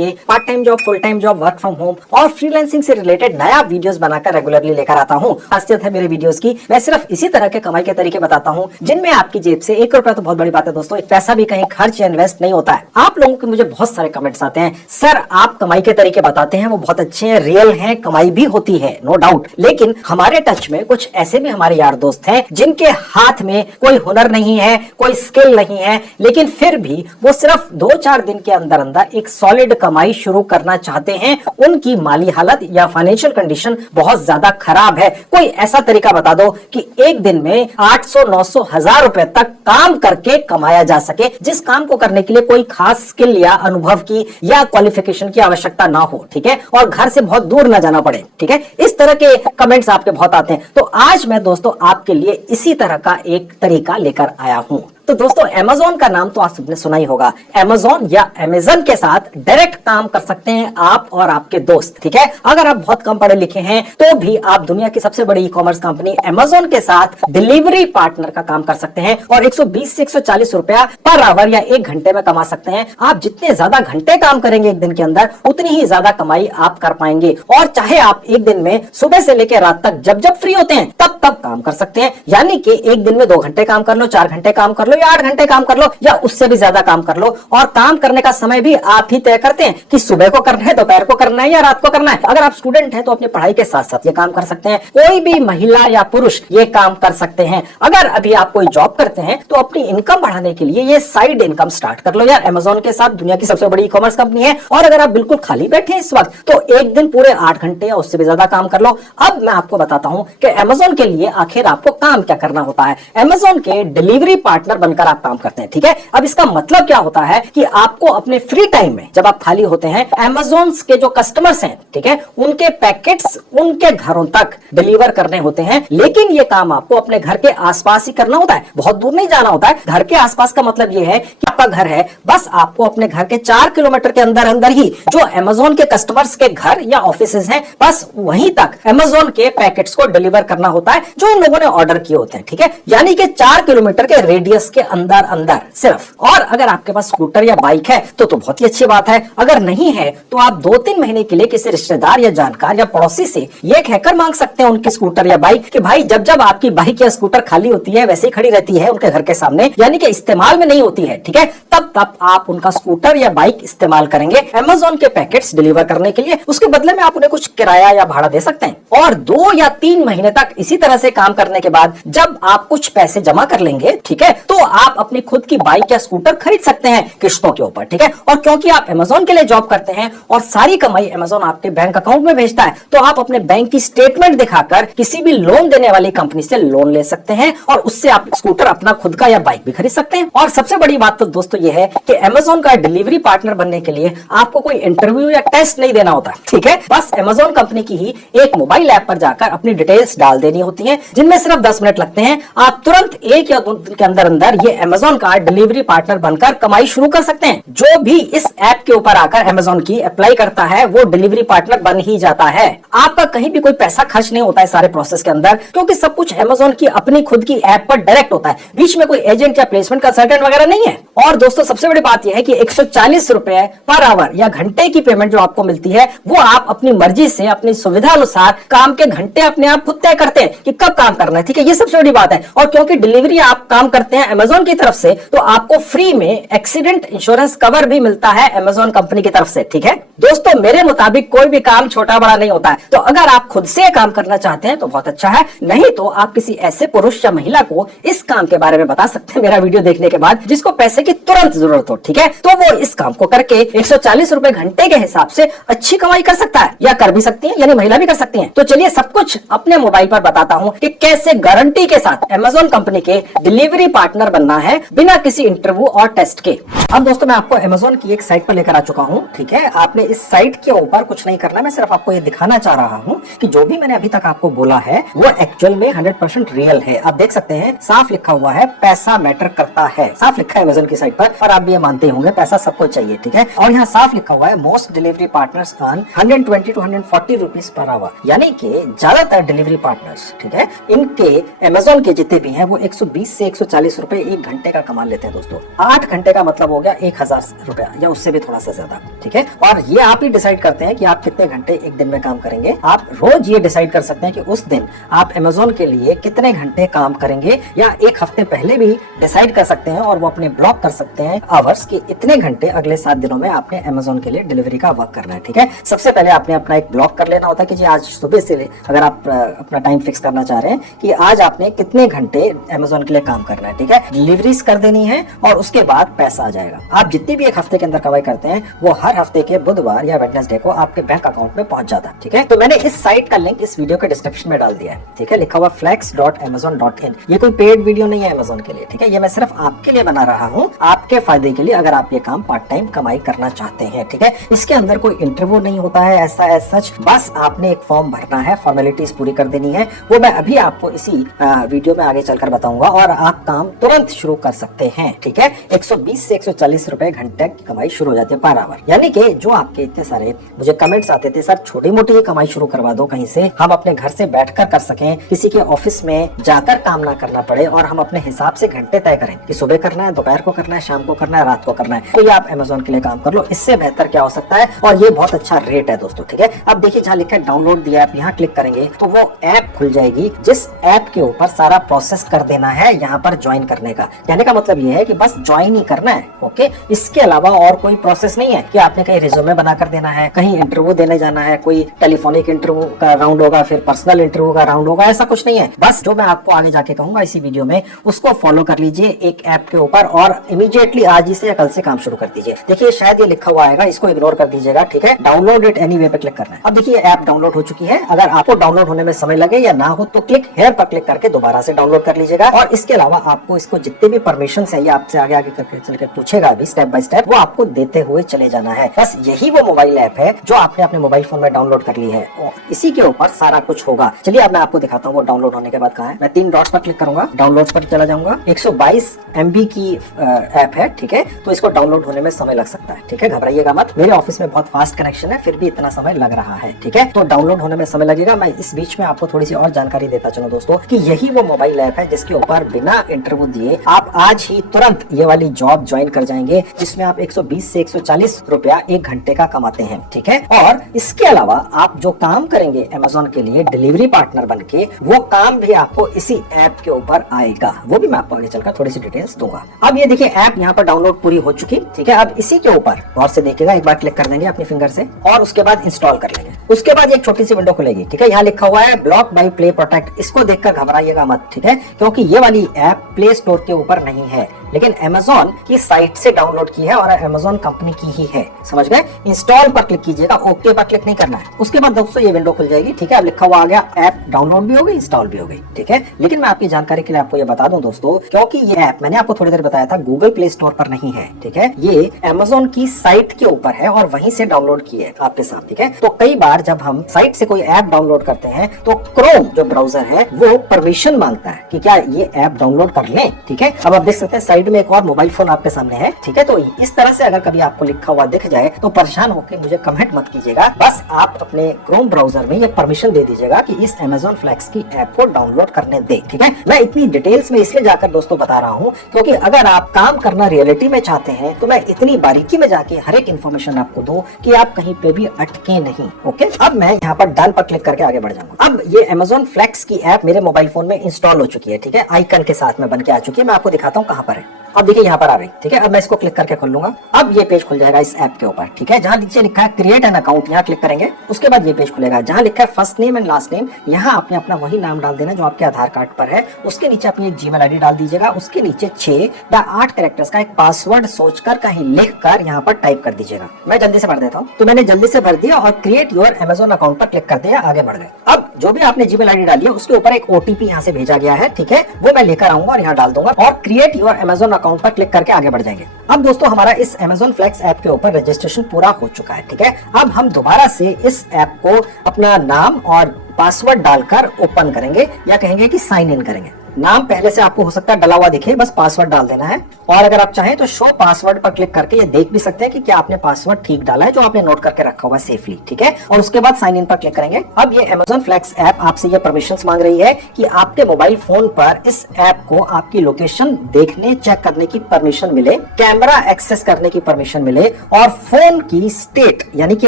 लिए part time job, full time job, work from home और freelancing से related नया वीडियोस बनाकर रेगुलरली लेकर आता हूँ। खासियत है मेरे वीडियोस की, मैं सिर्फ इसी तरह के कमाई के तरीके बताता हूँ जिनमें आपकी जेब से 1 रुपया तो बहुत बड़ी बात है दोस्तों, एक पैसा भी कहीं खर्च या इन्वेस्ट नहीं होता है। आप लोगों के मुझे बहुत सारे कमेंट्स आते हैं, सर आप कमाई के तरीके बताते हैं वो बहुत अच्छे हैं, रियल हैं, कमाई भी होती है, नो डाउट, लेकिन हमारे टच में कुछ ऐसे भी हमारे यार दोस्त हैं जिनके हाथ में कोई हुनर नहीं है, कोई स्किल नहीं है, लेकिन फिर भी वो सिर्फ 2-4 दिन के अंदर अंदर एक सॉलिड कमाई शुरू करना चाहते हैं। उनकी माली हालत या फाइनेंशियल कंडीशन बहुत ज्यादा खराब है। कोई ऐसा तरीका बता दो कि एक दिन में 800, 900, 1000 रुपए तक काम करके कमाया जा सके, जिस काम को करने के लिए कोई खास स्किल या अनुभव की या क्वालिफिकेशन की आवश्यकता ना हो, ठीक है, और घर से बहुत दूर ना जाना पड़े, ठीक है। इस तरह के कमेंट्स आपके बहुत आते हैं, तो आज मैं दोस्तों आपके लिए इसी तरह का एक तरीका लेकर आया हूं। तो दोस्तों Amazon का नाम तो आप सबने सुना ही होगा। Amazon या Amazon के साथ डायरेक्ट काम कर सकते हैं आप और आपके दोस्त, ठीक है। अगर आप बहुत कम पढ़े लिखे हैं तो भी आप दुनिया की सबसे बड़ी ई-कॉमर्स कंपनी Amazon के साथ डिलीवरी पार्टनर का काम कर सकते हैं और 120 से 140 रुपया पर आवर या 1 घंटे में कमा सकते हैं। आप जितने ज्यादा घंटे काम करेंगे एक दिन के अंदर, उतनी ही ज्यादा कमाई आप कर पाएंगे। और चाहे आप एक दिन में सुबह से लेकर रात तक जब जब फ्री होते हैं तब तब काम कर सकते हैं। यानी कि एक दिन में 2 घंटे काम कर लो, 4 घंटे काम कर लो या 8 घंटे काम कर लो या उससे भी ज्यादा काम कर लो। और काम करने का समय भी आप ही तय करते हैं कि सुबह को करना है, दोपहर को करना है या रात को करना है। अगर आप स्टूडेंट हैं तो अपनी पढ़ाई के साथ साथ ये काम कर सकते हैं। कोई भी महिला या पुरुष ये काम कर सकते हैं। अगर अभी आप कोई जॉब करते हैं तो अपनी इनकम बढ़ाने के लिए ये साइड इनकम स्टार्ट कर लो यार। Amazon के साथ दुनिया की सबसे बड़ी ई-कॉमर्स कंपनी है। और अगर आप बिल्कुल खाली बैठे हैं इस वक्त तो एक दिन पूरे 8 घंटे या उससे भी ज्यादा काम कर लो। अब मैं आपको बताता हूं कि Amazon के लिए आखिर आपको काम क्या करना होता है। Amazon के डिलीवरी पार्टनर बनकर आप काम करते हैं, ठीक है। अब इसका मतलब क्या होता है कि आपको अपने फ्री टाइम में जब आप खाली होते हैं Amazon के जो कस्टमर्स हैं, ठीक है, उनके पैकेट्स उनके घरों तक डिलीवर करने होते हैं। लेकिन ये काम आपको अपने घर के आसपास ही करना होता है, बहुत दूर नहीं जाना होता है। घर के आसपास का मतलब ये है कि आपका घर है, बस आपको अपने घर के 4 किलोमीटर के अंदर अंदर ही जो Amazon के कस्टमर्स के घर या ऑफिसेज हैं, बस वहीं तक Amazon के पैकेट्स को डिलीवर करना होता है जो उन लोगों ने ऑर्डर किए होते हैं, ठीक है। यानी कि 4 किलोमीटर के रेडियस के अंदर अंदर सिर्फ। और अगर आपके पास स्कूटर या बाइक है तो बहुत ही अच्छी बात है। अगर नहीं है तो आप 2-3 महीने के लिए किसी रिश्तेदार या जानकार या पड़ोसी से ये कहकर मांग सकते हैं उनकी स्कूटर या बाइक कि भाई जब जब आपकी बाइक या स्कूटर खाली होती है, वैसे ही खड़ी रहती है उनके घर के सामने, यानी कि इस्तेमाल में नहीं होती है, ठीक है, तब तब आप उनका स्कूटर या बाइक इस्तेमाल करेंगे Amazon के पैकेट्स डिलीवर करने के लिए। उसके बदले में आप उन्हें कुछ किराया या भाड़ा दे सकते हैं। और 2 या 3 महीने तक इसी तरह से काम करने के बाद जब आप कुछ पैसे जमा कर लेंगे, ठीक है, तो आप अपनी खुद की बाइक या स्कूटर खरीद सकते हैं किश्तों के ऊपर, ठीक है। और क्योंकि आप Amazon के लिए जॉब करते हैं और सारी कमाई Amazon आपके बैंक अकाउंट में भेजता है, तो आप अपने बैंक की स्टेटमेंट दिखाकर किसी भी लोन देने वाली कंपनी से लोन ले सकते हैं और उससे आप स्कूटर अपना खुद का या बाइक भी खरीद सकते हैं। और सबसे बड़ी बात तो दोस्तों ये है कि Amazon का डिलीवरी पार्टनर बनने के लिए आपको कोई इंटरव्यू या टेस्ट नहीं देना होता, ठीक है। बस Amazon कंपनी की ही एक मोबाइल ऐप पर जाकर अपनी डिटेल्स डाल देनी होती है, जिनमें सिर्फ 10 मिनट लगते हैं। आप तुरंत 1 या 2 दिन के अंदर अंदर ये Amazon का डिलीवरी पार्टनर बनकर कमाई शुरू कर सकते हैं। जो भी इस ऐप के ऊपर आकर Amazon की अप्लाई करता है वो डिलीवरी पार्टनर बन ही जाता है। आपका कहीं भी कोई पैसा खर्च नहीं होता है सारे प्रोसेस के अंदर, क्योंकि सब कुछ Amazon की अपनी खुद की ऐप पर डायरेक्ट होता है। बीच में कोई एजेंट या प्लेसमेंट कंसल्टेंट वगैरह नहीं है। और दोस्तों सबसे बड़ी बात यह है कि 140 रुपए पर आवर या घंटे की पेमेंट जो आपको मिलती है वो आप अपनी मर्जी से अपनी सुविधा अनुसार काम के घंटे अपने आप खुद तय करते हैं कि कब काम करना है, ठीक है। ये सबसे बड़ी बात है। और क्योंकि डिलीवरी आप काम करते हैं Amazon की तरफ से, तो आपको फ्री में एक्सीडेंट इंश्योरेंस कवर भी मिलता है Amazon कंपनी की तरफ से, ठीक है। दोस्तों मेरे मुताबिक कोई भी काम छोटा बड़ा नहीं होता है, तो अगर आप खुद से काम करना चाहते हैं तो बहुत अच्छा है, नहीं तो आप किसी ऐसे पुरुष या महिला को इस काम के बारे में बता सकते हैं मेरा वीडियो देखने के बाद, जिसको पैसे की तुरंत जरूरत हो, ठीक है। तो वो इस काम को करके 140 रुपए घंटे के हिसाब से अच्छी कमाई कर सकता है, या कर भी सकती है, यानी महिला भी कर सकती है। तो चलिए सब कुछ अपने मोबाइल पर बताता हूं कि कैसे गारंटी के साथ Amazon कंपनी के डिलीवरी पार्टनर बनना है बिना किसी इंटरव्यू और टेस्ट के। अब दोस्तों मैं आपको Amazon की एक साइट पर लेकर आ चुका हूं, ठीक है। आपने इस साइट के ऊपर कुछ नहीं करना, मैं सिर्फ आपको ये दिखाना चाह रहा हूं कि जो भी मैंने अभी तक आपको बोला है वो एक्चुअल में 100% रियल है। आप देख सकते हैं साफ लिखा हुआ है पैसा मैटर करता है, साफ लिखा है Amazon की साइट पर, और आप भी ये मानते होंगे पैसा सबको चाहिए, ठीक है। और यहाँ साफ लिखा हुआ है most delivery partners earn 120 to 140 rupees per hour, यानी कि ज्यादातर डिलीवरी पार्टनर्स, ठीक है, इनके Amazon के जितने भी हैं वो 120 से 140 रुपए रुपए 1 घंटे का कमा लेते हैं दोस्तों। 8 घंटे का मतलब हो गया 1000 रुपया या उससे भी थोड़ा सा ज्यादा, ठीक है। और ये आप ही डिसाइड करते हैं कि आप कितने घंटे एक दिन में काम करेंगे। आप रोज ये डिसाइड कर सकते हैं कि उस दिन आप अमेजोन के लिए कितने घंटे काम करेंगे, या एक हफ्ते पहले भी डिसाइड कर सकते हैं और वो अपने ब्लॉक कर सकते हैं आवर्स कि इतने घंटे अगले 7 दिनों में आपने अमेजोन के लिए डिलीवरी का वर्क करना है, ठीक है। सबसे पहले आपने अपना एक ब्लॉक कर लेना होता है कि जी आज सुबह से अगर आप अपना टाइम फिक्स करना चाह रहे हैं कि आज आपने कितने घंटे अमेजोन के लिए काम करना है, ठीक है। डिलीवरीज कर देनी है और उसके बाद पैसा आ जाएगा। आप जितनी भी एक हफ्ते के अंदर कमाई करते हैं वो हर हफ्ते के बुधवार या वेडनेसडे को आपके बैंक अकाउंट में पहुंच जाता है, ठीक है। तो मैंने इस साइट का लिंक इस वीडियो के डिस्क्रिप्शन में डाल दिया है, ठीक है। लिखा हुआ flex.amazon.in। ये कोई पेड वीडियो नहीं है अमेजोन के लिए, ठीक है। ये मैं सिर्फ आपके लिए बना रहा हूँ, आपके फायदे के लिए, अगर आप ये काम पार्ट टाइम कमाई करना चाहते हैं, ठीक है। इसके अंदर कोई इंटरव्यू नहीं होता है ऐसा सच, बस आपने एक फॉर्म भरना है, फॉर्मेलिटीज पूरी कर देनी है। वो मैं अभी आपको इसी वीडियो में आगे चलकर बताऊंगा और आप काम तुरंत शुरू कर सकते हैं, ठीक है। 120 से 140 रुपए घंटे की कमाई शुरू हो जाती है पर आवर। यानी कि जो आपके इतने सारे मुझे कमेंट्स आते थे, सर छोटी मोटी ही कमाई शुरू करवा दो कहीं से, हम अपने घर से बैठकर कर सकें, किसी के ऑफिस में जाकर काम ना करना पड़े और हम अपने हिसाब से घंटे तय करें कि सुबह करना है, दोपहर को करना है, शाम को करना है, रात को करना है, तो ये आप अमेजोन के लिए काम कर लो। इससे बेहतर क्या हो सकता है, और ये बहुत अच्छा रेट है दोस्तों, ठीक है। अब देखिए जहाँ लिखा है डाउनलोड दिया ऐप, यहाँ क्लिक करेंगे तो वो ऐप खुल जाएगी जिस ऐप के ऊपर सारा प्रोसेस कर देना है यहाँ पर ज्वाइन करने का। कहने का मतलब ये है कि बस ज्वाइन ही करना है, ओके। इसके अलावा और कोई प्रोसेस नहीं है कि आपने कहीं रिज्यूमे बनाकर देना है, कहीं इंटरव्यू देने जाना है, कोई टेलीफोनिक इंटरव्यू का राउंड होगा, फिर पर्सनल इंटरव्यू का राउंड होगा, ऐसा कुछ नहीं है। बस जो मैं आपको आगे जाके कहूंगा इसी वीडियो में, उसको फॉलो कर लीजिए एक ऐप के ऊपर और इमीडिएटली आज ही से या कल से काम शुरू कर दीजिए। देखिए शायद ये लिखा हुआ आएगा, इसको इग्नोर कर दीजिएगा, ठीक है। डाउनलोड इट एनीवे पे क्लिक करना है। अब देखिए ऐप डाउनलोड हो चुकी है। अगर आपको डाउनलोड होने में समय लगे या ना हो तो क्लिक हेयर पर क्लिक करके दोबारा से डाउनलोड कर लीजिएगा। और इसके अलावा आपको इसको जितने भी परमिशन है ये आपसे आगे आगे करके चलकर पूछेगा अभी स्टेप बाय स्टेप, वो आपको देते हुए चले जाना है। बस यही वो मोबाइल ऐप है जो आपने अपने मोबाइल फोन में डाउनलोड कर ली है और इसी के ऊपर सारा कुछ होगा। चलिए अब मैं आपको दिखाता हूँ वो डाउनलोड होने के बाद कहाँ है। मैं 3 डॉट्स पर क्लिक करूंगा, डाउनलोड पर चला जाऊंगा। 122 MB की ऐप है, ठीक है। तो इसको डाउनलोड होने में समय लग सकता है, ठीक है। घबराइएगा मत, मेरे ऑफिस में बहुत फास्ट कनेक्शन है, फिर भी इतना समय लग रहा है, ठीक है। तो डाउनलोड होने में समय लगेगा। मैं इस बीच में आपको थोड़ी सी और जानकारी देता चलूं दोस्तों कि यही वो मोबाइल ऐप है जिसके ऊपर बिना इंटरव्यू दिए आप आज ही तुरंत ये वाली जॉब ज्वाइन कर जाएंगे, जिसमें आप 120 से 140 रुपया 1 घंटे का कमाते हैं, ठीक है। और इसके अलावा आप जो काम करेंगे अमेजोन के लिए डिलीवरी पार्टनर बनके, वो काम भी आपको इसी ऐप के ऊपर आएगा। वो भी मैं आपको आगे चलकर थोड़ी सी डिटेल्स दूंगा। अब ये देखिए ऐप यहाँ पर डाउनलोड पूरी हो चुकी, ठीक है। अब इसी के ऊपर गौर से देखिएगा, एक बार क्लिक कर देंगे अपनी फिंगर से और उसके बाद इंस्टॉल कर लेंगे। उसके बाद एक छोटी सी विंडो खुलेगी, ठीक है। यहाँ लिखा हुआ है ब्लॉक बाय प्ले प्रोटेक्ट। इसको देखकर घबराइएगा मत, ठीक है, क्योंकि ये वाली ऐप प्ले स्टोर के ऊपर नहीं है, लेकिन अमेजोन की साइट से डाउनलोड की है और अमेजोन कंपनी की ही है, समझ गए। इंस्टॉल पर क्लिक कीजिएगा, ओके पर क्लिक नहीं करना है। उसके बाद दोस्तों ये विंडो खुल जाएगी, ठीक है। अब लिखा हुआ आ गया ऐप डाउनलोड भी हो गई, इंस्टॉल भी हो गई, ठीक है। लेकिन मैं आपकी जानकारी के लिए आपको ये बता दूं दोस्तों, क्योंकि ये ऐप मैंने आपको थोड़ी देर बताया था गूगल प्ले स्टोर पर नहीं है, ठीक है। ये अमेजोन की साइट के ऊपर है और वहीं से डाउनलोड की है आपके साथ, ठीक है। तो कई बार जब हम साइट से कोई ऐप डाउनलोड करते हैं तो क्रोम जो ब्राउजर है वो परमिशन मांगता है कि क्या ये ऐप डाउनलोड कर लें, ठीक है। अब आप देख सकते हैं साइड में एक और मोबाइल फोन आपके सामने है, ठीक है। तो इस तरह से अगर कभी आपको लिखा हुआ दिख जाए तो परेशान होकर मुझे कमेंट मत कीजिएगा, बस आप अपने क्रोम ब्राउजर में ये परमिशन दे दीजिएगा कि इस अमेजोन फ्लेक्स की ऐप को डाउनलोड करने दे, ठीक है। मैं इतनी डिटेल्स में इसलिए जाकर दोस्तों बता रहा हूँ क्योंकि अगर आप काम करना रियलिटी में चाहते हैं तो मैं इतनी बारीकी में जाके हर एक इन्फॉर्मेशन आपको दूं कि आप कहीं पे भी अटके नहीं, ओके। अब मैं यहाँ पर डन पर क्लिक करके आगे बढ़ जाऊंगा। अब ये अमेजोन फ्लेक्स की ऐप मेरे मोबाइल फोन में इंस्टॉल हो चुकी है, ठीक है। आइकन के साथ में बन के आ चुकी है। मैं आपको दिखाता हूँ कहाँ पर है। अब देखिए यहाँ पर आ गई, ठीक है। अब मैं इसको क्लिक करके खोल लूंगा। अब ये पेज खुल जाएगा इस ऐप के ऊपर, ठीक है। जहाँ नीचे लिखा है क्रिएट एन अकाउंट, यहाँ क्लिक करेंगे। उसके बाद ये पेज खुलेगा जहाँ लिखा है first name and last name. यहाँ आपने अपना वही नाम डाल देना जो आपके आधार कार्ड पर है। उसके नीचे अपनी एक जीमेल आईडी डाल दीजिएगा। उसके नीचे 6 या 8 कैरेक्टर्स का एक पासवर्ड सोचकर कहीं लिख कर यहाँ पर टाइप कर दीजिएगा। मैं जल्दी से भर देता हूँ। तो मैंने जल्दी से भर दिया और क्रिएट योर अमेजोन अकाउंट पर क्लिक कर दिया, आगे बढ़ गए। अब जो भी आपने जीमेल आईडी डाली है उसके ऊपर एक ओटीपी यहाँ से भेजा गया है, ठीक है। वो मैं लेकर आऊंगा और यहाँ डाल दूंगा और क्रिएट योर अमेजोन अकाउंट पर क्लिक करके आगे बढ़ जाएंगे। अब दोस्तों हमारा इस अमेजोन फ्लेक्स ऐप के ऊपर रजिस्ट्रेशन पूरा हो चुका है, ठीक है। अब हम दोबारा से इस ऐप को अपना नाम और पासवर्ड डालकर ओपन करेंगे या कहेंगे कि साइन इन करेंगे। नाम पहले से आपको हो सकता है डला हुआ दिखे, बस पासवर्ड डाल देना है। और अगर आप चाहें तो शो पासवर्ड पर क्लिक करके ये देख भी सकते हैं कि क्या आपने पासवर्ड ठीक डाला है जो आपने नोट करके रखा हुआ सेफली, ठीक है। और उसके बाद साइन इन पर क्लिक करेंगे। अब ये Amazon Flex ऐप आपसे ये परमिशंस मांग रही है कि आपके मोबाइल फोन पर इस ऐप को आपकी लोकेशन देखने चेक करने की परमिशन मिले, कैमरा एक्सेस करने की परमिशन मिले और फोन की स्टेट यानी कि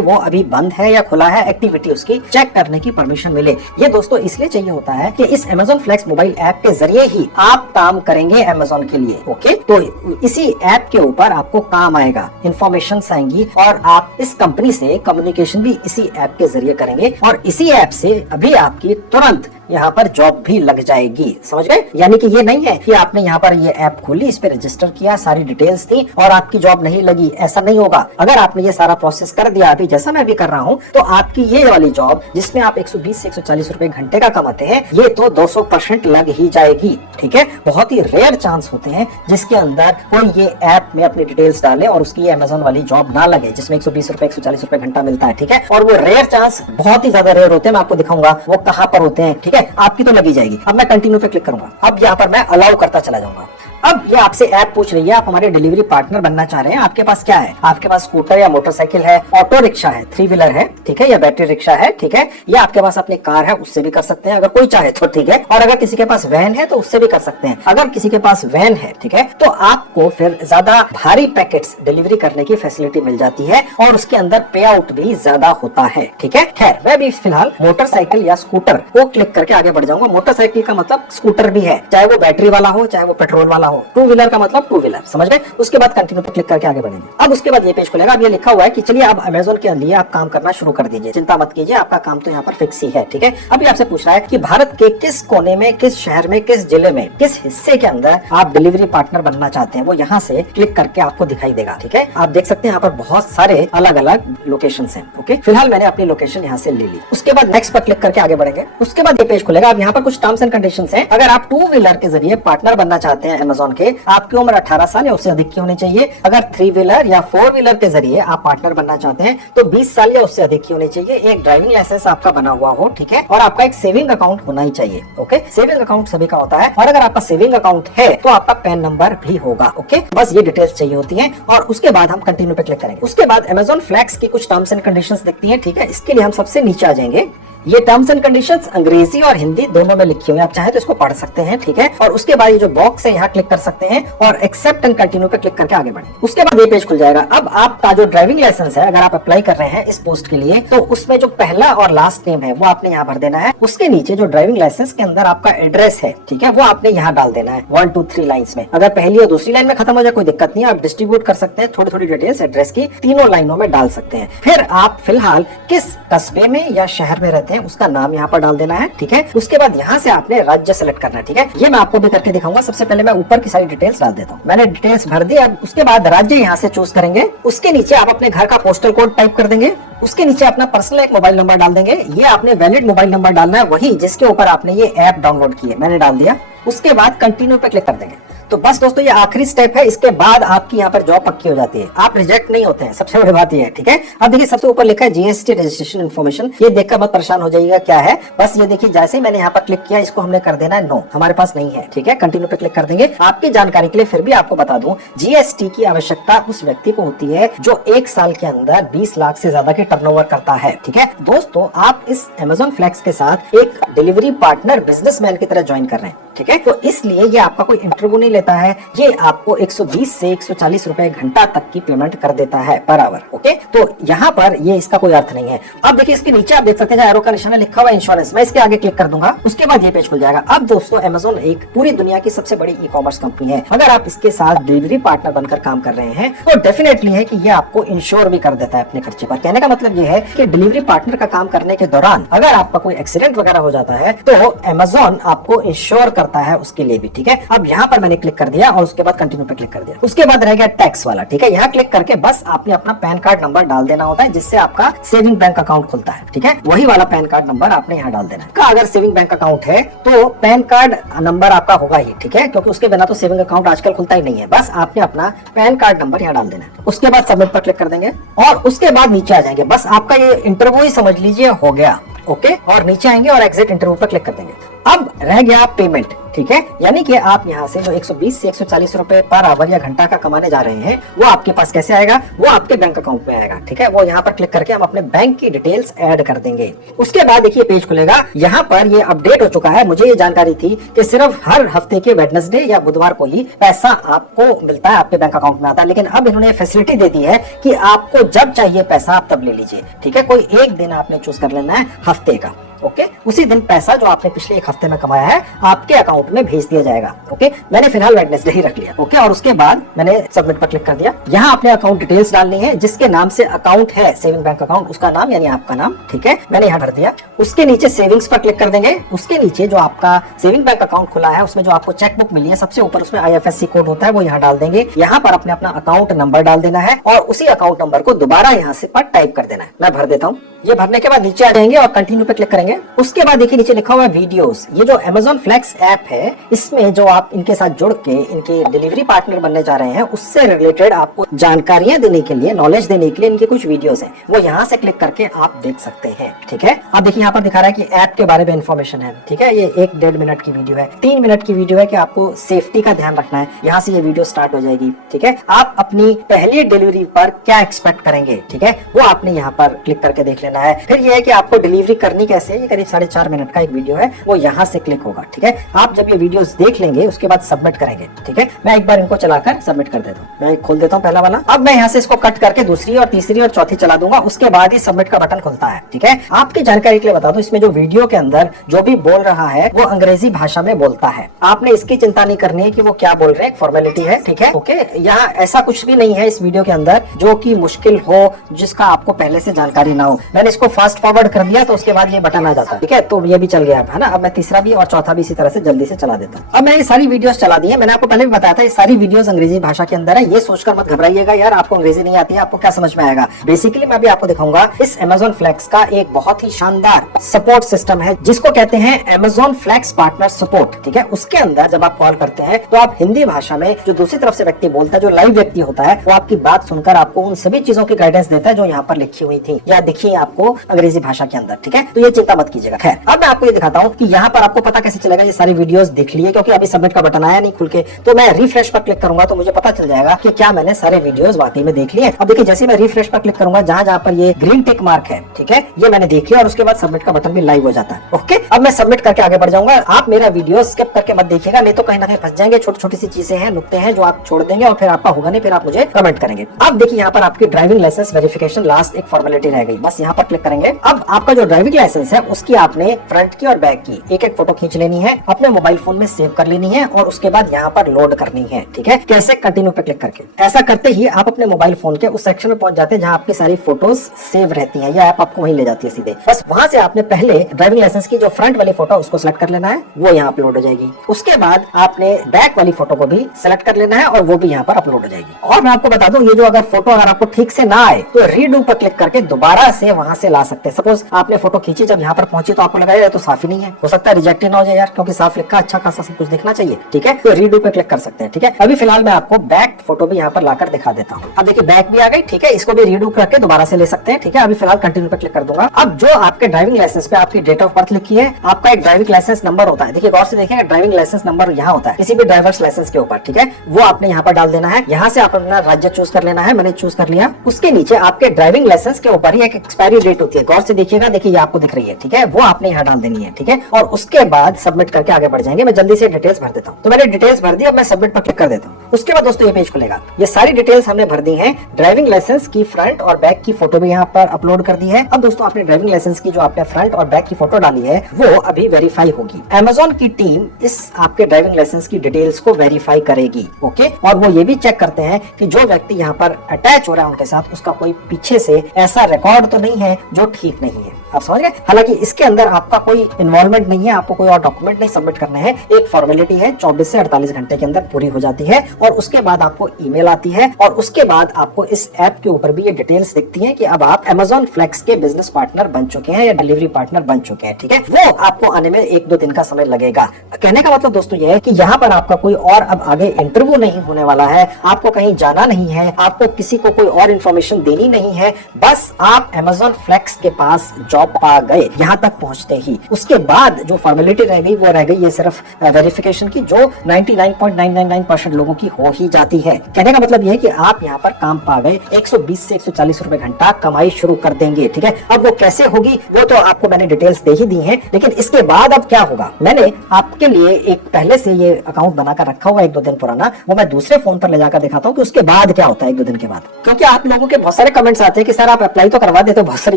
वो अभी बंद है या खुला है एक्टिविटी उसकी चेक करने की परमिशन मिले। ये दोस्तों इसलिए चाहिए होता है कि इस Amazon Flex मोबाइल ऐप के जरिए ही आप काम करेंगे Amazon के लिए, ओके। तो इसी ऐप के ऊपर आपको काम आएगा, इंफॉर्मेशन आएंगी और आप इस कंपनी से कम्युनिकेशन भी इसी ऐप के जरिए करेंगे और इसी ऐप से अभी आपकी तुरंत यहाँ पर जॉब भी लग जाएगी, समझ गए। यानी कि ये नहीं है कि आपने यहाँ पर ये ऐप खोली, इस पे रजिस्टर किया, सारी डिटेल्स दी और आपकी जॉब नहीं लगी, ऐसा नहीं होगा। अगर आपने ये सारा प्रोसेस कर दिया अभी जैसा मैं भी कर रहा हूँ, तो आपकी ये वाली जॉब जिसमें आप 120 से 140 रुपए घंटे का कमाते हैं, ये तो 200% लग ही जाएगी, ठीक है। बहुत ही रेयर चांस होते हैं जिसके अंदर कोई ये ऐप में अपनी डिटेल्स डाले और उसकी Amazon वाली जॉब ना लगे जिसमें 120 रुपए 140 रुपए घंटा मिलता है, ठीक है। और वो रेयर चांस बहुत ही ज्यादा रेयर होते हैं, मैं आपको दिखाऊंगा वो कहाँ पर होते हैं, ठीक है। आपकी तो लगी जाएगी। अब मैं कंटिन्यू पे क्लिक करूंगा। अब यहाँ पर मैं अलाउ करता चला जाऊंगा। अब ये आपसे ऐप पूछ रही है आप हमारे डिलीवरी पार्टनर बनना चाह रहे हैं, आपके पास क्या है। आपके पास स्कूटर या मोटरसाइकिल है, ऑटो रिक्शा है, 3 व्हीलर है, ठीक है, या बैटरी रिक्शा है, ठीक है, या आपके पास अपनी कार है, उससे भी कर सकते हैं अगर कोई चाहे तो, ठीक है। और अगर किसी के पास वैन है तो उससे भी कर सकते हैं। अगर किसी के पास वैन है, ठीक है, तो आपको फिर ज्यादा भारी पैकेट्स डिलीवरी करने की फैसिलिटी मिल जाती है और उसके अंदर पे आउट भी ज्यादा होता है, ठीक है। खैर मैं भी फिलहाल मोटरसाइकिल या स्कूटर को क्लिक करके आगे बढ़ जाऊंगा। मोटरसाइकिल का मतलब स्कूटर भी है, चाहे वो बैटरी वाला हो चाहे वो पेट्रोल वाला हो। 2 व्हीलर का मतलब 2 व्हीलर, समझ गए। उसके बाद कंटिन्यू पर क्लिक करके आगे बढ़ेंगे। अब उसके बाद ये पेज खुलेगा। अब ये लिखा हुआ है कि चलिए अब Amazon के लिए आप काम करना शुरू कर दीजिए, चिंता मत कीजिए, आपका काम तो यहाँ पर फिक्स ही है, ठीक है। अभी आपसे पूछ रहा है कि भारत के किस कोने में, किस शहर में, किस जिले में, किस हिस्से के अंदर आप डिलीवरी पार्टनर बनना चाहते हैं, वो यहाँ से क्लिक करके आपको दिखाई देगा, ठीक है। आप देख सकते हैं यहाँ पर बहुत सारे अलग अलग लोकेशन है, ओके। फिलहाल मैंने अपनी लोकेशन यहाँ से ले ली। उसके बाद नेक्स्ट पर क्लिक करके आगे बढ़ेंगे। उसके बाद ये पेज खुलेगा। अब यहाँ पर कुछ टर्म्स एंड कंडीशंस हैं। अगर आप 2 व्हीलर के जरिए पार्टनर बनना चाहते हैं Amazon के, आपकी उम्र 18 साल या उससे अधिक की होनी चाहिए। अगर 3 व्हीलर या 4 व्हीलर के जरिए आप पार्टनर बनना चाहते हैं तो 20 साल या उससे अधिक की होनी चाहिए। एक ड्राइविंग लाइसेंस आपका बना हुआ हो, ठीक है, और आपका एक सेविंग अकाउंट होना ही चाहिए, ओके। सेविंग अकाउंट सभी का होता है और अगर आपका सेविंग अकाउंट है तो आपका पैन नंबर भी होगा, ओके। बस ये डिटेल्स चाहिए होती है और उसके बाद हम कंटिन्यू पे क्लिक करेंगे। उसके बाद Amazon Flex की कुछ टर्म्स एंड कंडीशंस दिखती हैं, ठीक है। इसके लिए हम सबसे नीचे आ जाएंगे। ये टर्म्स एंड कंडीशंस अंग्रेजी और हिंदी दोनों में लिखी हुई है, आप चाहे तो इसको पढ़ सकते हैं, ठीक है। और उसके बाद ये जो बॉक्स है यहाँ क्लिक कर सकते हैं और एक्सेप्ट एंड कंटिन्यू पे क्लिक करके आगे बढ़ें। उसके बाद ये पेज खुल जाएगा। अब आपका जो ड्राइविंग लाइसेंस है, अगर आप अप्लाई कर रहे हैं इस पोस्ट के लिए, तो उसमें जो पहला और लास्ट नेम है वो आपने यहाँ भर देना है। उसके नीचे जो ड्राइविंग लाइसेंस के अंदर आपका एड्रेस है, ठीक है, वो आपने यहाँ डाल देना है 1 2 3 लाइन्स में। अगर पहली और दूसरी लाइन में खत्म हो जाए कोई दिक्कत नहीं है, आप डिस्ट्रीब्यूट कर सकते हैं, थोड़ी थोड़ी डिटेल्स एड्रेस की तीनों लाइनों में डाल सकते हैं। फिर आप फिलहाल किस कस्बे में या शहर में रहते हैं उसका नाम यहाँ पर डाल देना है, ठीक है। उसके बाद यहाँ से आपने राज्य सेलेक्ट करना है, ठीक है। ये मैं आपको भी करके दिखाऊंगा। सबसे पहले मैं ऊपर की सारी डिटेल्स डाल देता हूँ। मैंने डिटेल्स भर दी। अब उसके बाद राज्य यहाँ से चूज करेंगे। उसके नीचे आप अपने घर का पोस्टल कोड टाइप कर देंगे। उसके नीचे अपना पर्सनल एक मोबाइल नंबर डाल देंगे। ये आपने वैलिड मोबाइल नंबर डालना है, वही जिसके ऊपर आपने ये ऐप डाउनलोड की है, मैंने डाल दिया। उसके बाद कंटिन्यू पे क्लिक कर देंगे। तो बस दोस्तों ये आखिरी स्टेप है, इसके बाद आपकी यहाँ पर जॉब पक्की हो जाती है, आप रिजेक्ट नहीं होते हैं, सबसे बड़ी बात ये है, ठीक है। अब देखिए सबसे ऊपर लिखा है जीएसटी रजिस्ट्रेशन इन्फॉर्मेशन। ये देखकर बहुत परेशान हो जाइएगा क्या है। बस ये देखिए जैसे ही मैंने यहाँ पर क्लिक किया, इसको हमने कर देना है नो, हमारे पास नहीं है, ठीक है। कंटिन्यू पे क्लिक कर देंगे। आपकी जानकारी के लिए फिर भी आपको बता दूं, जीएसटी की आवश्यकता उस व्यक्ति को होती है जो 1 साल के अंदर 20 लाख से ज्यादा की टर्नओवर करता है, ठीक है। दोस्तों आप इस Amazon Flex के साथ एक डिलीवरी पार्टनर बिजनेसमैन की तरह ज्वाइन कर रहे हैं, ठीक है। तो इसलिए ये आपका कोई इंटरव्यू नहीं लेता है, ये आपको 120 से 140 रुपए घंटा तक की पेमेंट कर देता है पर आवर, ओके। तो यहाँ पर ये इसका कोई अर्थ नहीं है। अब देखिए इसके नीचे आप देख सकते हैं एरो का निशान लिखा हुआ है इंश्योरेंस, मैं इसके आगे क्लिक कर दूंगा। उसके बाद ये पेज खुल जाएगा। अब दोस्तों Amazon एक पूरी दुनिया की सबसे बड़ी ई कॉमर्स कंपनी है। अगर आप इसके साथ डिलीवरी पार्टनर बनकर काम कर रहे हैं तो डेफिनेटली है कि ये आपको इंश्योर भी कर देता है अपने खर्चे पर। कहने का मतलब ये है कि डिलीवरी पार्टनर का काम करने के दौरान अगर आपका कोई एक्सीडेंट वगैरह हो जाता है तो Amazon आपको इंश्योर करता है उसके लिए भी, ठीक है। अब यहाँ पर मैंने क्लिक कर दिया और उसके बाद कंटिन्यू पे क्लिक कर दिया। उसके बाद रह गया टैक्स वाला, ठीक है। यहाँ क्लिक करके बस आपने अपना पैन कार्ड नंबर डाल देना होता है जिससे आपका सेविंग बैंक अकाउंट खुलता है, ठीक है। वही वाला पैन कार्ड नंबर आपने यहाँ डाल देना है। अगर सेविंग बैंक अकाउंट है तो पैन कार्ड नंबर आपका होगा ही, ठीक है, क्योंकि उसके बिना तो सेविंग अकाउंट आजकल खुलता ही नहीं है। बस आपने अपना पैन कार्ड नंबर यहाँ डाल देना है। उसके बाद सबमिट पर क्लिक कर देंगे और उसके बाद नीचे आ जाएंगे। बस आपका ये इंटरव्यू ही समझ लीजिए हो गया, ओके। और नीचे आएंगे और एग्जिट इंटरव्यू पर क्लिक कर देंगे। अब रह गया पेमेंट, ठीक है। यानी कि आप यहाँ से जो 120 से 140 रुपए पर आवर या घंटा का कमाने जा रहे हैं वो आपके पास कैसे आएगा, वो आपके बैंक अकाउंट में आएगा, ठीक है। वो यहाँ पर क्लिक करके हम अपने बैंक की डिटेल्स ऐड कर देंगे। उसके बाद देखिए पेज खुलेगा, यहाँ पर ये अपडेट हो चुका है। मुझे ये जानकारी थी कि सिर्फ हर हफ्ते के वेडनेसडे या बुधवार को ही पैसा आपको मिलता है, आपके बैंक अकाउंट में आता है, लेकिन अब इन्होंने फैसिलिटी दे दी है कि आपको जब चाहिए पैसा आप तब ले लीजिए, ठीक है। कोई एक दिन आपने चूज कर लेना है हफ्ते का, ओके। उसी दिन पैसा जो आपने पिछले एक हफ्ते में कमाया है आपके अकाउंट में भेज दिया जाएगा, ओके। मैंने फिलहाल वेडनेसडे ही रख लिया, ओके। और उसके बाद मैंने सबमिट पर क्लिक कर दिया। यहाँ आपने अकाउंट डिटेल्स डालनी है, जिसके नाम से अकाउंट है सेविंग बैंक अकाउंट, उसका नाम यानी आपका नाम, ठीक है। मैंने यहाँ भर दिया। उसके नीचे सेविंग्स पर क्लिक कर देंगे। उसके नीचे जो आपका सेविंग बैंक अकाउंट खुला है उसमें जो आपको चेकबुक मिली है सबसे ऊपर उसमें IFSC कोड होता है, वो यहाँ डाल देंगे। यहाँ पर अपने अपना अकाउंट नंबर डाल देना है और उसी अकाउंट नंबर को दोबारा यहाँ से पर टाइप कर देना है। मैं भर देता हूँ। ये भरने के बाद नीचे आ जाएंगे और कंटिन्यू पे क्लिक करेंगे। उसके बाद देखिए नीचे लिखा हुआ है वीडियोस। ये जो Amazon Flex ऐप है इसमें जो आप इनके साथ जुड़ के इनके डिलीवरी पार्टनर बनने जा रहे हैं उससे रिलेटेड आपको जानकारियां देने के लिए, नॉलेज देने के लिए इनके कुछ वीडियोस हैं, वो यहाँ से क्लिक करके आप देख सकते हैं, ठीक है। आप देखिए यहाँ पर दिखा रहा है कि ऐप के बारे में इन्फॉर्मेशन है, ठीक है। ये 1-1.5 मिनट की वीडियो है, 3 मिनट की वीडियो है कि आपको सेफ्टी का ध्यान रखना है। यहाँ से ये वीडियो स्टार्ट हो जाएगी, ठीक है। आप अपनी पहली डिलीवरी पर क्या एक्सपेक्ट करेंगे, ठीक है, वो आपने यहाँ पर क्लिक करके देख लेना है। फिर ये है कि आपको डिलीवरी करनी कैसे है, ये करीब 4.5 मिनट का एक वीडियो है, वो यहाँ से क्लिक होगा, ठीक है। आप जब ये वीडियोस देख लेंगे उसके बाद सबमिट करेंगे, ठीक है। मैं एक बार इनको चलाकर सबमिट कर देता हूँ। मैं खोल देता हूँ पहला वाला। अब मैं यहाँ से इसको कट करके दूसरी और तीसरी और चौथी चला दूंगा, उसके बाद ही सबमिट का बटन खुलता है, ठीक है। आपकी जानकारी के लिए बता दूं, इसमें जो वीडियो के अंदर जो भी बोल रहा है वो अंग्रेजी भाषा में बोलता है। आपने इसकी चिंता नहीं करनी है कि वो क्या बोल रहे हैं, फॉर्मेलिटी है, ठीक है, ओके। यहाँ ऐसा कुछ भी नहीं है इस वीडियो के अंदर जो कि मुश्किल हो, जिसका आपको पहले से जानकारी ना हो। मैंने इसको फास्ट फॉरवर्ड कर दिया तो उसके बाद ये बटन आ जाता है, ठीक है। तो ये भी चल गया है ना। अब मैं तीसरा भी और चौथा भी इसी तरह से जल्दी से चला देता हूँ। अब मैंने सारी वीडियोस चला दी है। मैंने आपको पहले भी बताया था ये सारी वीडियोस अंग्रेजी भाषा के अंदर है। ये सोचकर मत घबराइएगा यार आपको अंग्रेजी नहीं आती है, आपको क्या समझ में आएगा। बेसिकली मैं भी आपको दिखाऊंगा इस Amazon Flex का एक बहुत ही शानदार सपोर्ट सिस्टम है जिसको कहते हैं Amazon Flex पार्टनर सपोर्ट, ठीक है। उसके अंदर जब आप कॉल करते हैं तो आप हिंदी भाषा में, जो दूसरी तरफ से व्यक्ति बोलता है, जो लाइव व्यक्ति होता है, वो आपकी बात सुनकर आपको उन सभी चीजों की गाइडेंस देता है जो यहाँ पर लिखी हुई थी या दिखी आपको अंग्रेजी भाषा के अंदर, ठीक है। तो ये चिंता मत कीजिएगा। खैर, अब मैं आपको ये दिखाता हूँ कि यहाँ पर आपको पता कैसे चलेगा ये सारी वीडियोस देख लिए, क्योंकि अभी सबमिट का बटन आया नहीं खुल के। तो मैं रिफ्रेश पर क्लिक करूंगा तो मुझे पता चल जाएगा कि क्या मैंने सारे वीडियोस वाकई में देख लिए। अब देखिए जैसे मैं रिफ्रेश पर क्लिक करूंगा, जहां जहां पर ये ग्रीन टिक मार्क है, ठीक है, ये मैंने देख लिया और उसके बाद सबमिट का बटन भी लाइव हो जाता है, ओके। अब मैं सबमिट करके आगे बढ़ जाऊंगा। आप मेरा वीडियो स्किप करके मत देखिएगा, नहीं तो कहीं ना कहीं फंस जाएंगे। छोटी छोटी सी चीजें हैं, नुक्ते हैं जो आप छोड़ देंगे और फिर आपका होगा नहीं, फिर आप मुझे कमेंट करेंगे। अब देखिए यहाँ पर आपकी ड्राइविंग लाइसेंस वेरिफिकेशन लास्ट एक फॉर्मेलिटी रह गई, बस यहाँ पर क्लिक करेंगे। अब आपका जो ड्राइविंग लाइसेंस है उसकी आपने फ्रंट की और बैक की एक एक फोटो खींच लेनी है, अपने मोबाइल फोन में सेव कर लेनी है और उसके बाद यहाँ पर लोड करनी है, ठीक है। कैसे? कंटिन्यू पे क्लिक करके। ऐसा करते ही आप अपने मोबाइल फोन के उस सेक्शन में पहुंच जाते हैं जहाँ आपकी सारी फोटोज सेव रहती हैं, या ऐप आपको वहीं ले जाती है सीधे। बस वहां से आपने पहले ड्राइविंग लाइसेंस की जो फ्रंट वाली फोटो उसको सिलेक्ट कर लेना है, वो यहाँ अपलोड हो जाएगी। उसके बाद आपने बैक वाली फोटो को भी सिलेक्ट कर लेना है और वो भी यहाँ पर अपलोड हो जाएगी। और मैं आपको बता दूं, ये जो अगर फोटो अगर आपको ठीक से ना आए तो रीडू पर क्लिक करके दोबारा से वहां से ला सकते हैं। सपोज आपने फोटो खींची, जब यहाँ पर पहुंची तो आपको लगा यार तो साफ ही नहीं है, हो सकता है रिजेक्ट ही ना हो जाए यार, क्योंकि साफ लिखा अच्छा खासा सब कुछ दिखना चाहिए, ठीक है। तो रीडू पे क्लिक कर सकते हैं, ठीक है। अभी फिलहाल मैं आपको बैक फोटो भी यहाँ पर लाकर दिखा देता हूँ। अब देखिए बैक भी आ गई, ठीक है। इसको भी रीडू करके दोबारा से ले सकते हैं, ठीक है। अभी फिलहाल कंटिन्यू पे क्लिक कर दूंगा। अब जो आपके ड्राइविंग लाइसेंस पे आपकी डेट ऑफ बर्थ लिखी है, आपका एक ड्राइविंग लाइसेंस नंबर होता है। देखिए गौर से देखिएगा, ड्राइविंग लाइसेंस नंबर यहाँ होता है किसी भी ड्राइवर्स लाइसेंस के ऊपर, ठीक है। वो आपने यहाँ पर डाल देना है। यहाँ से आप अपना राज्य चूज कर लेना है, मैंने चूज कर लिया। उसके नीचे आपके ड्राइविंग लाइसेंस के ऊपर ही एक एक्सपायरी डेट होती है, गौर से देखिएगा, देखिए आपको दिख रही है, ठीक है। वो आपने यहाँ डाल देनी है, ठीक है। और उसके बाद सबमिट करके आगे बढ़ जाएंगे। मैं जल्दी से डिटेल्स भर देता हूँ। तो मैंने डिटेल्स भर दी, अब मैं सबमिट पर क्लिक कर देता हूँ। उसके बाद दोस्तों ये पेज खुलेगा। ये सारी डिटेल्स हमने भर दी है। ड्राइविंग लाइसेंस की फ्रंट और बैक की फोटो भी यहाँ पर अपलोड कर दी है। अब दोस्तों आपने ड्राइविंग लाइसेंस की जो आपने फ्रंट और बैक की फोटो डाली है वो अभी वेरीफाई होगी। Amazon की टीम इस आपके ड्राइविंग लाइसेंस की डिटेल्स को वेरीफाई करेगी, ओके। और वो ये भी चेक करते हैं कि जो व्यक्ति यहाँ पर अटैच हो रहा है उनके साथ, उसका कोई पीछे से ऐसा रिकॉर्ड तो नहीं है जो ठीक नहीं है। आप समझ गए? हालांकि इसके अंदर आपका कोई इन्वॉल्वमेंट नहीं है, आपको कोई और डॉक्यूमेंट नहीं सबमिट करना है। एक फॉर्मेलिटी है, 24 से 48 घंटे के अंदर पूरी हो जाती है और उसके बाद आपको ईमेल आती है और उसके बाद आपको इस ऐप के ऊपर भी ये डिटेल्स दिखती हैं कि अब आप Amazon Flex के बिजनेस पार्टनर बन चुके हैं या डिलीवरी पार्टनर बन चुके हैं, ठीक है। वो आपको आने में 1-2 दिन का समय लगेगा। कहने का मतलब दोस्तों ये है कि यहाँ पर आपका कोई और अब आगे इंटरव्यू नहीं होने वाला है, आपको कहीं जाना नहीं है, आपको किसी को कोई और इन्फॉर्मेशन देनी नहीं है। बस आप Amazon Flex के पास जॉब पा गए, यहाँ तक पहुंचते ही। उसके बाद जो फॉर्मेलिटी रह गई वो रह गई ये सिर्फ वेरिफिकेशन की, जो 99.999% लोगों की हो ही जाती है। कहने का मतलब ये है कि आप यहाँ पर काम पा गए, 120 से 140 रुपए घंटा कमाई शुरू कर देंगे। ठीक है, अब वो कैसे होगी वो तो आपको मैंने डिटेल्स दे ही दी है, लेकिन इसके बाद अब क्या होगा, मैंने आपके लिए एक पहले से ये अकाउंट बनाकर रखा हुआ 1-2 दिन पुराना, वो मैं दूसरे फोन पर ले जाकर दिखाता हूँ कि उसके बाद क्या होता है 1-2 दिन के बाद। क्योंकि आप लोगों के बहुत सारे कमेंट्स आते हैं कि सर आप अप्लाई तो करवा देते हो बहुत सारी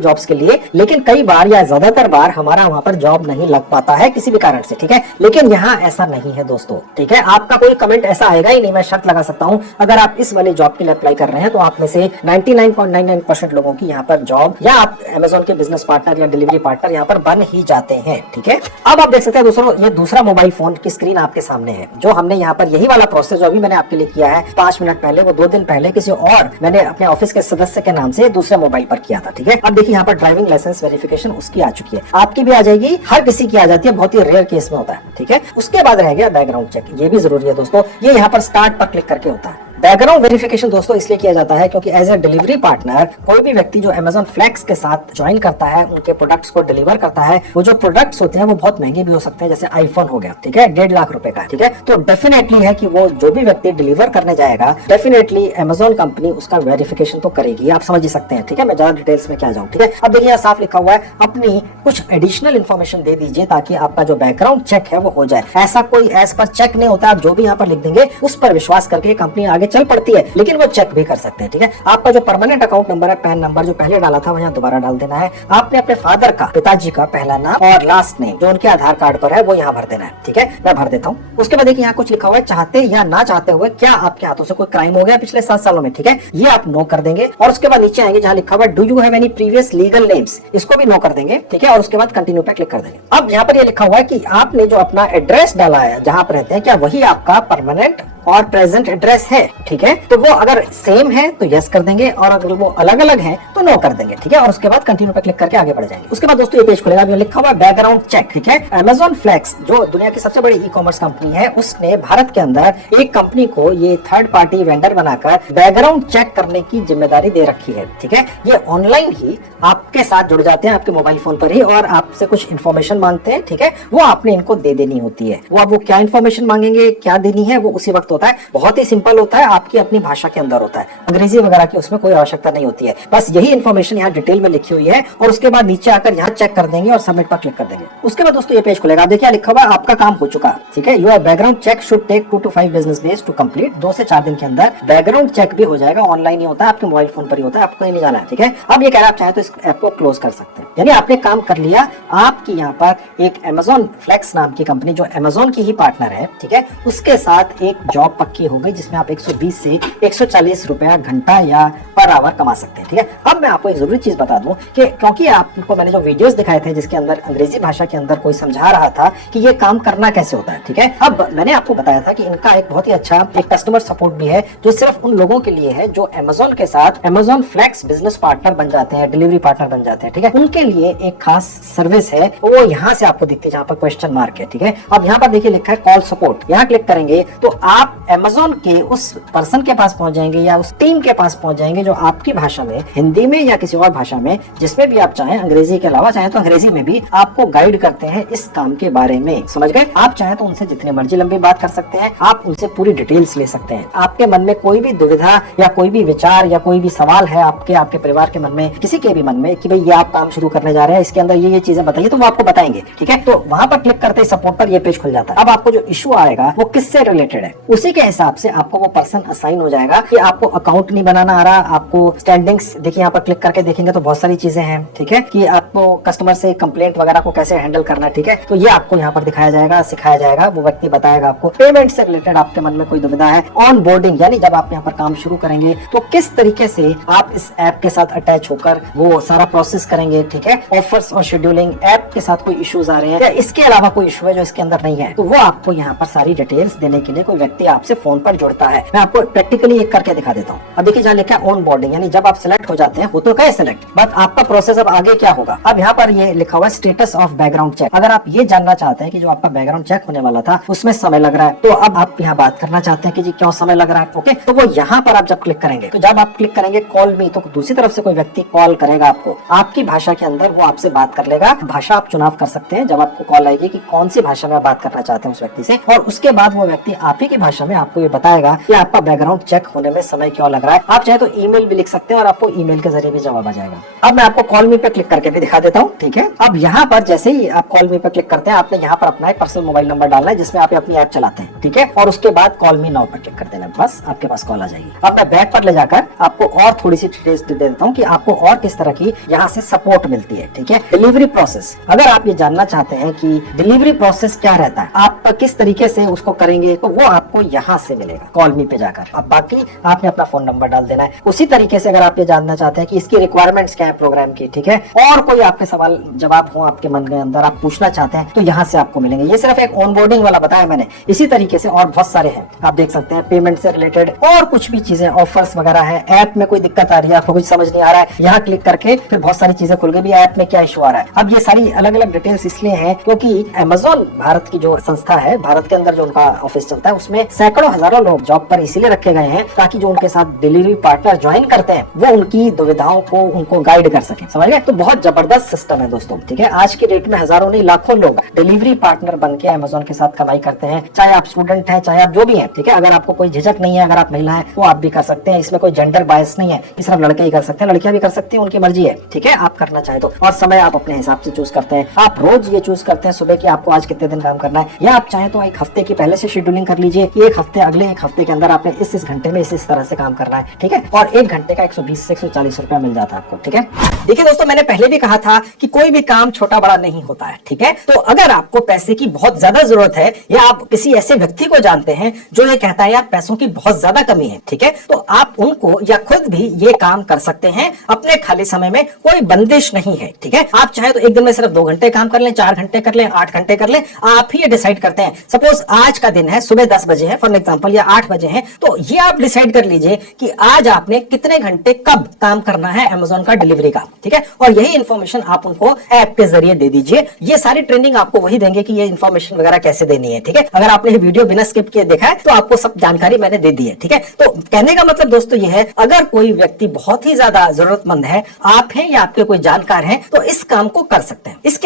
जॉब्स के लिए, लेकिन कई बार या ज्यादातर बार हमारा वहां पर जॉब नहीं लग पाता है किसी भी कारण से। ठीक है, लेकिन यहाँ ऐसा नहीं है दोस्तों। ठीक है, आपका कोई कमेंट ऐसा आएगा ही नहीं, मैं शर्त लगा सकता हूँ। अगर आप इस वाले जॉब के लिए अप्लाई कर रहे हैं तो आप में से 99.99% लोगों की यहाँ पर जॉब या आप अमेज़न के बिजनेस पार्टनर या डिलीवरी पार्टनर यहाँ पर बन ही जाते हैं। ठीक है, अब आप देख सकते हैं दोस्तों, ये दूसरा मोबाइल फोन की स्क्रीन आपके सामने है, जो हमने यहाँ पर यही वाला प्रोसेस जो अभी मैंने आपके लिए किया है 5 मिनट पहले, वो 2 दिन पहले किसी और मैंने अपने ऑफिस के सदस्य के नाम से दूसरे मोबाइल पर किया था। ठीक है, अब देखिए यहाँ पर ड्राइविंग लाइसेंस वेरिफिकेशन उसकी आ चुकी है, आपकी भी आ जाएगी, हर किसी की आ जाती है, बहुत ही रेयर केस में होता है। ठीक है, उसके बाद रह गया बैकग्राउंड चेक, ये भी जरूरी है दोस्तों, ये यहाँ पर स्टार्ट पर क्लिक करके होता है। बैकग्राउंड वेरिफिकेशन दोस्तों इसलिए किया जाता है क्योंकि एज ए डिलीवरी पार्टनर कोई भी व्यक्ति जो अमेज़न फ्लेक्स के साथ ज्वाइन करता है, उनके प्रोडक्ट्स को डिलीवर करता है, वो जो प्रोडक्ट्स होते हैं वो बहुत महंगे भी हो सकते हैं, जैसे आईफोन हो गया, ठीक है, 1.5 लाख रुपए का। ठीक है, तो डेफिनेटली है कि वो जो भी व्यक्ति डिलीवर करने जाएगा, डेफिनेटली अमेज़न कंपनी उसका वेरिफिकेशन तो करेगी, आप समझ ही सकते हैं। ठीक है, मैं ज्यादा डिटेल्स में क्या जाऊँ। ठीक है, अब देखिए यहाँ साफ लिखा हुआ है, अपनी कुछ एडिशनल इन्फॉर्मेशन दे दीजिए ताकि आपका जो बैकग्राउंड चेक है वो हो जाए। ऐसा कोई एज पर चेक नहीं होता, आप जो भी यहाँ पर लिख देंगे उस पर विश्वास करके कंपनी आगे चल पड़ती है, लेकिन वो चेक भी कर सकते हैं। ठीक है, आपका जो परमानेंट अकाउंट नंबर है, पैन नंबर जो पहले डाला था वहां दोबारा डाल देना है। आपने अपने फादर का, पिताजी का पहला नाम और लास्ट नेम जो उनके आधार कार्ड पर है वो यहाँ भर देना है। ठीक है, मैं भर देता हूँ। उसके बाद देखिए यहाँ कुछ लिखा हुआ है, चाहते या ना चाहते हुए क्या आपके हाथों से कोई क्राइम हो गया पिछले 7 सालों में। ठीक है, ये आप नो कर देंगे और उसके बाद नीचे आएंगे जहाँ लिखा हुआ do you have any previous legal names, इसको भी नो कर देंगे। ठीक है, और उसके बाद कंटिन्यू पे क्लिक कर देंगे। अब यहाँ पर ये लिखा हुआ है कि आपने जो अपना एड्रेस डाला है जहाँ पर रहते हैं, क्या वही आपका परमानेंट और प्रेजेंट एड्रेस है। ठीक है, तो वो अगर सेम है तो यस कर देंगे और अगर वो अलग अलग है तो नो कर देंगे। ठीक है, और उसके बाद कंटिन्यू पे क्लिक करके आगे बढ़ जाएंगे। उसके बाद दोस्तों ये पेज खुलेगा, अभी लिखा हुआ बैकग्राउंड चेक। ठीक है, अमेज़न फ्लेक्स जो दुनिया की सबसे बड़ी ई-कॉमर्स कंपनी है, उसने भारत के अंदर एक कंपनी को ये थर्ड पार्टी वेंडर बनाकर बैकग्राउंड चेक करने की जिम्मेदारी दे रखी है। ठीक है, ये ऑनलाइन ही आपके साथ जुड़ जाते हैं, आपके मोबाइल फोन पर ही, और आपसे कुछ इन्फॉर्मेशन मांगते हैं। ठीक है, वो आपने इनको दे देनी होती है। वो क्या इन्फॉर्मेशन मांगेंगे, क्या देनी है, वो उसी वक्त होता है। बहुत ही सिंपल होता है, आपकी अपनी भाषा के अंदर होता है, अंग्रेजी वगैरह की उसमें कोई आवश्यकता नहीं होती है। बस यही इन्फॉर्मेशन यहाँ डिटेल में लिखी हुई है और उसके बाद नीचे आकर यहाँ चेक कर देंगे और सबमिट पर क्लिक कर देंगे। उसके बाद दोस्तों ये पेज खुलेगा, देखिए लिखा हुआ आपका काम हो चुका। ठीक है, your background check should take 2 to 5 business days to complete. 2 से 4 दिन के अंदर बैकग्राउंड चेक भी हो जाएगा, ऑनलाइन ही होता है, आपके मोबाइल फोन पर ही होता है, आपको कहीं नहीं जाना है। ठीक है, अब ये कह रहा है आप चाहे तो इस ऐप को क्लोज कर सकते हैं, यानी आपने काम कर लिया। आपकी यहाँ पर एक अमेज़न फ्लेक्स नाम की कंपनी जो अमेज़न की ही पार्टनर है, ठीक है, उसके साथ एक जॉब पक्की हो गई जिसमें आप 120 से 140 रुपया घंटा या पर आवर कमा सकते हैं। ठीक है, अब मैं आपको एक जरूरी चीज बता दूं कि क्योंकि आपको मैंने जो वीडियोस दिखाए थे जिसके अंदर अंग्रेजी भाषा के अंदर कोई समझा रहा था कि ये काम करना कैसे होता है। ठीक है, अब मैंने आपको बताया था कि इनका एक बहुत ही अच्छा एक कस्टमर सपोर्ट भी है जो सिर्फ उन लोगों के लिए है जो अमेज़न के साथ अमेज़न फ्लेक्स बिजनेस पार्टनर बन जाते हैं, डिलीवरी पार्टनर बन जाते हैं। ठीक है, उनके लिए एक खास सर्विस है, वो यहाँ से आपको दिखती है जहाँ पर क्वेश्चन मार्क है। ठीक है, अब यहाँ पर देखिए लिखा है कॉल सपोर्ट, यहाँ क्लिक करेंगे तो आप अमेज़न के उस पर्सन के पास पहुंच जाएंगे या उस टीम के पास पहुंच जाएंगे जो आपकी भाषा में, हिंदी में या किसी और भाषा में, जिसमें भी आप चाहें, अंग्रेजी के अलावा चाहें तो अंग्रेजी में भी आपको गाइड करते हैं इस काम के बारे में। समझ गए? आप चाहें तो उनसे जितनी मर्जी लंबी बात कर सकते हैं, आप उनसे पूरी डिटेल्स ले सकते हैं। आपके मन में कोई भी दुविधा या कोई भी विचार या कोई भी सवाल है आपके परिवार के मन में, किसी के भी मन में कि भाई ये आप काम शुरू करने जा रहे हैं, इसके अंदर ये चीजें बताइए, तो वो आपको बताएंगे। ठीक है, तो वहां पर क्लिक करते ही सपोर्ट पर ये पेज खुल जाता है। अब आपको जो इशू आएगा वो किससे रिलेटेड है, उसी के हिसाब से आपको वो पर्सन असाइन हो जाएगा कि आपको अकाउंट नहीं बनाना आ रहा, आपको स्टैंडिंग्स देखिए यहाँ पर क्लिक करके देखेंगे तो बहुत सारी चीजें हैं। ठीक है, कि आपको कस्टमर से कंप्लेंट वगैरह को कैसे हैंडल करना है। ठीक है, तो ये आपको यहाँ पर दिखाया जाएगा, सिखाया जाएगा, वो व्यक्ति बताएगा आपको। पेमेंट से रिलेटेड आपके मन में कोई दुविधा है, ऑन बोर्डिंग यानी जब आप यहाँ पर काम शुरू करेंगे तो किस तरीके से आप इस ऐप के साथ अटैच होकर वो सारा प्रोसेस करेंगे। ठीक है, ऑफर्स और शेड्यूलिंग, ऐप के साथ कोई इश्यूज आ रहे हैं या इसके अलावा कोई इशू है जो इसके अंदर नहीं है, तो वो आपको यहाँ पर सारी डिटेल्स देने के लिए कोई व्यक्ति आपसे फोन पर जुड़ता है। मैं आपको प्रैक्टिकली एक करके दिखा देता हूँ। अब देखिए जहाँ लिखा है ऑन बोर्डिंग, यानी जब आप सिलेक्ट हो जाते हैं, हो तो गए सिलेक्ट, बट आपका प्रोसेस अब आगे क्या होगा। अब यहाँ पर ये लिखा हुआ है स्टेटस ऑफ बैकग्राउंड चेक। अगर आप ये जानना चाहते हैं कि जो आपका बैकग्राउंड चेक होने वाला था उसमें समय लग रहा है, तो अब आप यहाँ बात करना चाहते हैं कि जी क्यों समय लग रहा है, ओके, तो वो यहाँ पर आप जब क्लिक करेंगे, तो जब आप क्लिक करेंगे कॉल मी, तो दूसरी तरफ से कोई व्यक्ति कॉल करेगा आपको, आपकी भाषा के अंदर वो आपसे बात कर लेगा। भाषा आप चुनाव कर सकते हैं जब आपको कॉल आएगी कि कौन सी भाषा में आप बात करना चाहते हैं उस व्यक्ति से, और उसके बाद वो व्यक्ति आप ही की भाषा में आपको ये बताएगा कि आपका बैकग्राउंड चेक होने में समय क्यों लग रहा है। आप चाहे तो ईमेल भी लिख सकते हैं और आपको ईमेल के जरिए भी जवाब आ जाएगा। अब मैं आपको कॉल मी पे क्लिक करके भी दिखा देता हूँ, ठीक है। अब यहाँ पर जैसे ही आप कॉल मी पे क्लिक करते हैं, आपने यहाँ पर अपना एक पर्सनल मोबाइल नंबर डालना है जिसमें आप अपनी ऐप चलाते हैं, ठीक है, और उसके बाद कॉल मी नाउ पर क्लिक कर देना, बस आपके पास कॉल आ जाएगी। अब मैं बैक पर ले जाकर आपको और थोड़ी सी डिटेल्स दे देता हूँ कि आपको और किस तरह की यहाँ से सपोर्ट मिलती है, ठीक है। डिलीवरी प्रोसेस, अगर आप ये जानना चाहते हैं कि डिलीवरी प्रोसेस क्या रहता है, आप किस तरीके से उसको करेंगे, तो वो आपको यहाँ से मिलेगा कॉल मी पे जाकर। अब बाकी आपने अपना फोन नंबर डाल देना है। उसी तरीके से अगर आप ये जानना चाहते हैं कि इसकी रिक्वायरमेंट्स क्या है प्रोग्राम की, ठीक है, और कोई आपके सवाल जवाब हो आपके मन के अंदर, आप पूछना चाहते हैं, तो यहाँ से आपको मिलेंगे। ये सिर्फ एक ऑनबोर्डिंग वाला बताया मैंने, इसी तरीके से और बहुत सारे हैं, आप देख सकते हैं, पेमेंट से रिलेटेड और कुछ भी चीजें, ऑफर्स वगैरह है। ऐप में कोई दिक्कत आ रही है, आपको कुछ समझ नहीं आ रहा है, यहाँ क्लिक करके फिर बहुत सारी चीजें खुल गई भी ऐप में क्या इशू आ रहा है। अब ये सारी अलग अलग डिटेल्स इसलिए हैं क्योंकि अमेज़न भारत की जो संस्था है, भारत के अंदर जो उनका ऑफिस चलता है, उसमें सैकड़ों हजारों लोग जॉब पर इसीलिए रखे गए हैं ताकि जो उनके साथ डिलीवरी पार्टनर ज्वाइन करते हैं वो उनकी दुविधाओं को उनको गाइड कर सके, समझ गए। तो बहुत जबरदस्त सिस्टम है दोस्तों, ठीक है। आज की डेट में हजारों नहीं लाखों लोग डिलीवरी पार्टनर बन के अमेज़न के साथ कमाई करते हैं, चाहे आप स्टूडेंट हैं, चाहे आप जो भी हैं, ठीक है। अगर आपको कोई झिझक नहीं है, अगर आप महिला हैं, तो आप भी कर सकते हैं। इसमें कोई जेंडर बायस नहीं है, सिर्फ लड़के ही कर सकते हैं, लड़कियां भी कर सकती हैं, उनकी मर्जी है, ठीक है। आप करना चाहे तो, और समय आप अपने हिसाब से चूज करते हैं। आप रोज ये चूज करते हैं सुबह कि आपको आज कितने दिन काम करना है, या आप चाहे तो एक हफ्ते की पहले से शेड्यूलिंग कर लीजिए कि एक हफ्ते, अगले एक हफ्ते के अंदर आपने इस घंटे में इस तरह से काम करना है, ठीक है। और एक घंटे का 120 से 140 रुपया मिल जाता है आपको, ठीक है। देखिए दोस्तों, मैंने पहले भी कहा था कि कोई भी काम छोटा बड़ा नहीं होता है, ठीक है। तो अगर आपको पैसे की बहुत ज्यादा जरूरत है, या आप किसी ऐसे व्यक्ति को जानते हैं जो ये कहता है यार पैसों की बहुत ज्यादा कमी है, ठीक है, तो आप उनको या खुद भी ये काम कर सकते हैं अपने खाली समय में, कोई बंदिश नहीं है, ठीक है। आप चाहे तो एक दिन में सिर्फ 2 घंटे काम कर लें, 4 घंटे कर लें, 8 घंटे कर लें, आप ही ये डिसाइड करते हैं। सपोज आज का दिन है, सुबह 10 बजे है फॉर एग्जांपल, या 8 बजे है, तो ये आप डिसाइड कर लीजिए कि आज आपने कितने घंटे कब काम करना है अमेज़न का डिलीवरी का, ठीक है। और यही इंफॉर्मेशन आप उनको ऐप के जरिए दे दीजिए। ये सारी ट्रेनिंग आपको वही देंगे कि ये इंफॉर्मेशन वगैरह कैसे देनी है, ठीक है। अगर आपने ये वीडियो बिना स्किप किए देखा है तो आपको सब जानकारी मैंने दे दी है, ठीक है। तो कहने का मतलब दोस्तों ये है, अगर कोई व्यक्ति बहुत ही ज्यादा जरूरतमंद है, आप हैं या आपके कोई जानकार हैं, तो इस काम को कर सकते हैं। इसके